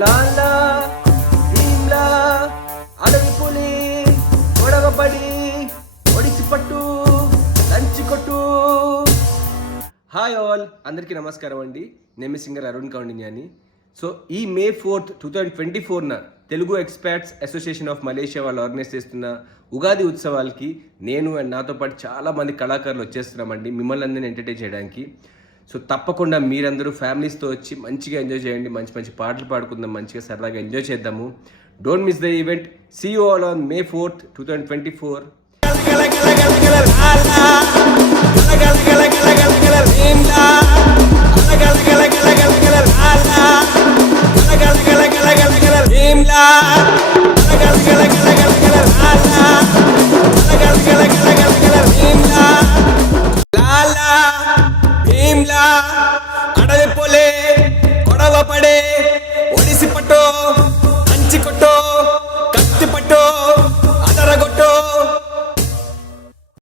లాలా భీమ్లా అడవి పులి గొడవపడి ఒడిసి పట్టు లంచి కొట్టు. హాయ్ ఆల్, అందరికీ నమస్కారం అండి. నేను సింగర్ అరుణ్ కౌండిన్యాని. సో ఈ May 4th, 2024న Telugu experts association of Malaysia వాళ్ళు ఆర్గనైజ్ చేస్తున్న ఉగాది ఉత్సవాలకి నేను అండ్ నాతో పాటు చాలామంది కళాకారులు వచ్చేస్తున్నామండి మిమ్మల్ని అందరినీ ఎంటర్టైన్ చేయడానికి. సో తప్పకుండా మీరందరూ ఫ్యామిలీస్తో వచ్చి మంచిగా ఎంజాయ్ చేయండి, మంచి మంచి పాటలు పాడుకుందాం, మంచిగా సరదాగా ఎంజాయ్ చేద్దాము. Don't miss the event. See you all on May 4th, 2024. అడవి పొలే గొడవ పడే